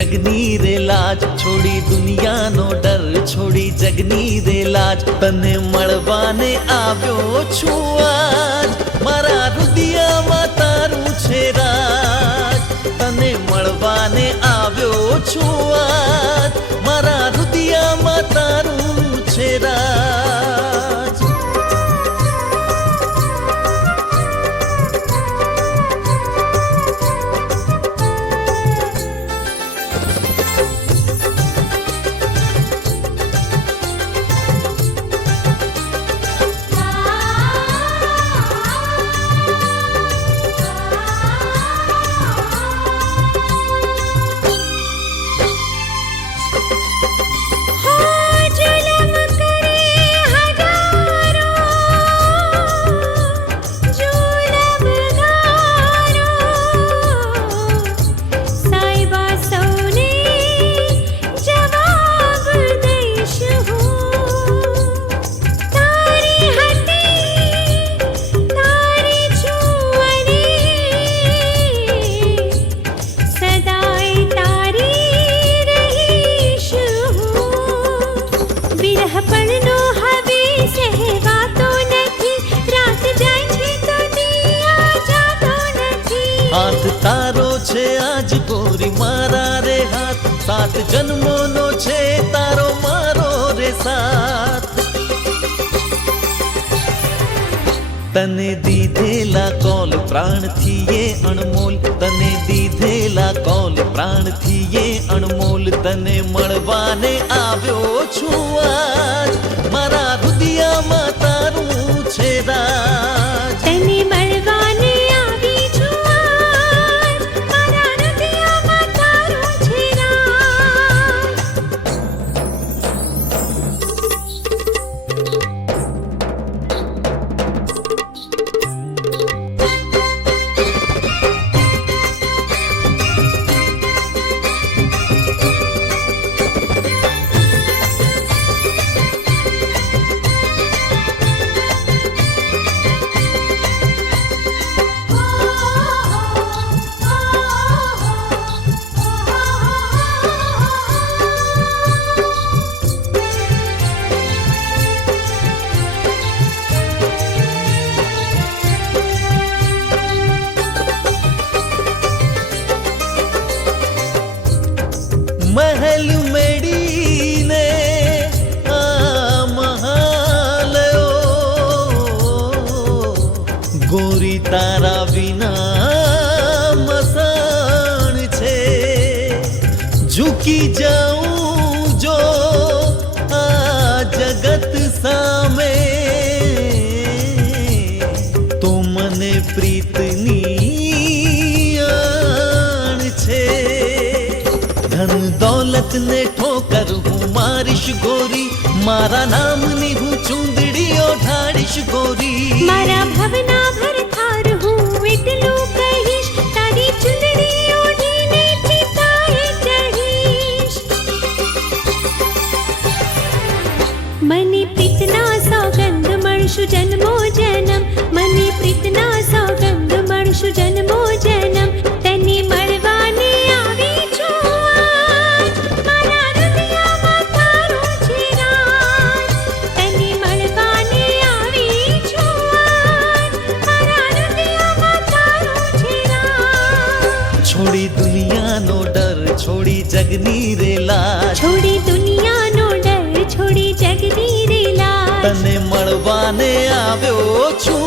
જગની રે લાજ છોડી દુનિયાનો ડર છોડી જગની રે લાજ તને મળવાને આવ્યો છું આજ મારા હૃદયમાં તારું છે રાજ તને મળવાને આવ્યો છું આજ મારા હૃદયમાં તારું છે રાજ हाथ तारो छे आज गोरी मारा रे हाथ सात जन्मों नो छे तारो मारो रे साथ तने दीधेला कॉल प्राण थी ये अनमोल तने दीधेला कॉल प्राण थी ये अनमोल तने मळवाने आव्यो छुं आज मारा हृदयमां तारुं छे राज तने मळवाने महल मेडीने आ महालयो गोरी तारा विना मसान छे झुकी जाऊं जो आ जगत सामे तो मने प्रीतनी आण छे धन दौलत ने ठोकर हूँ मारिश गोरी मारा नाम नी हूँ चूंदड़ी ओढ़ाड़िश गोरी मारा भवना भर थार हूँ इटलू कहिश तारी चुंदड़ी ओढ़ीने चिताए चढ़ीश मनी प्रीतना सौगंध मळशु जन्मो जन्म मनी प्रीतना सौगंध मळशु जन्मो जन्म तने मळवाने छोड़ी दुनिया नो डर छोड़ी जगनी रे लाज छोड़ी दुनिया नो डर छोड़ी जगनी रे लाज तने मळवाने आव्यो छुं